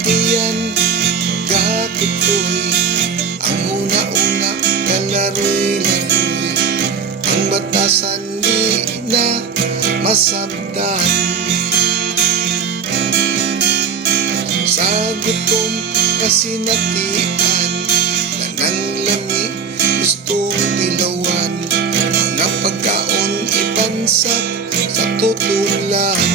tiyan gatutoy, ang una-una kalaroy-laroy, ang batasan di na masabdan. Sa gutom kasinatian, nanang lami gustong dilawan, mga pagkaon ibansak sa tutulan.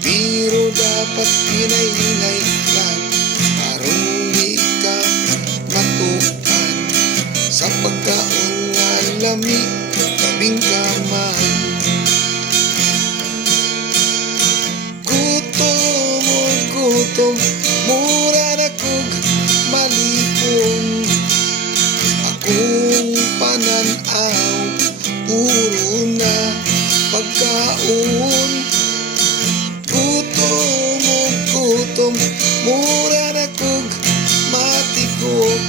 Pero dapat hinay-hinay lang, parang di ka matukan, sa pagkaon nga lami kabing kaman. Gutom, mura na kog malipong, akong pananaw puro na pagkaon. Gutom, mura na kog matigog,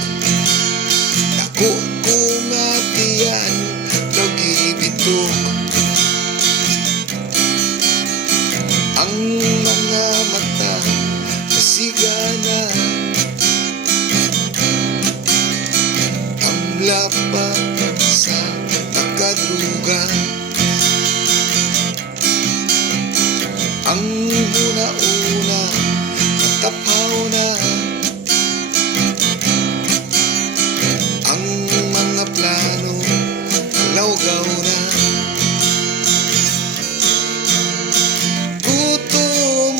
dako ko nga tiyan nagibitog. Ang mga mata kasigana, amla pa sa nakadruga. Ang una-una natapaw na, ang mga plano lawgaw na. Gutom,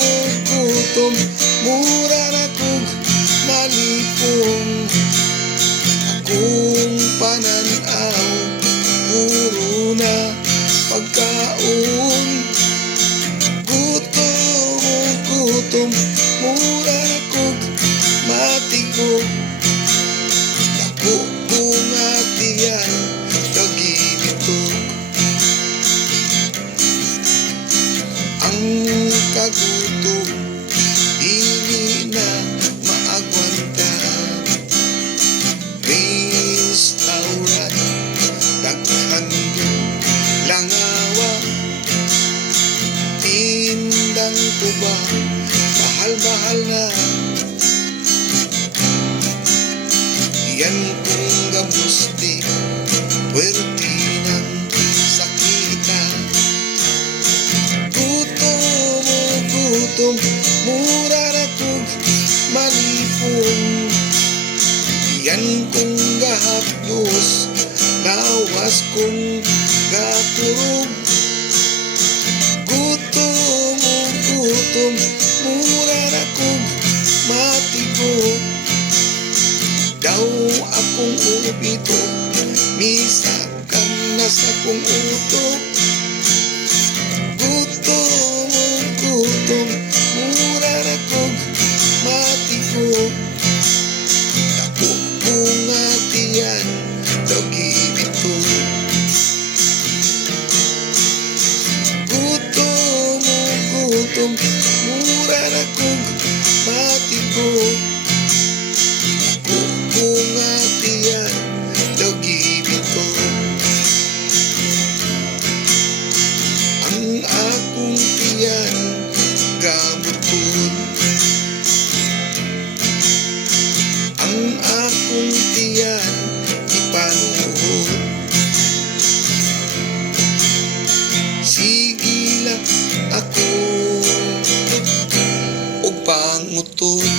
mura na kog malipong, akong pananaw puro na pagkaon. Gutom, mura na kog matigog, dako ko nga tiyan kagibitog. Ang kagutom dili na maagwanta, restaurant daghan langawa, tindang tuba mahal-mahal na. Yan kung gamusti puwerte ng sakita. Gutom, mura na kog malipong, yan kung gahapdos lawas kung gakurog. Gutom, mura na kog matigog, daw akong ubito misag kang nasa kong utok. Gutom, mura na kog matigog, dako ko nga tiyan nagibitog. Gutom, mura na kog matigog, dako ko nga tiyan nagibitog. Ang akong tiyan gamutod, ang akong tiyan ipanuhod. Sige lang ako og pangutod.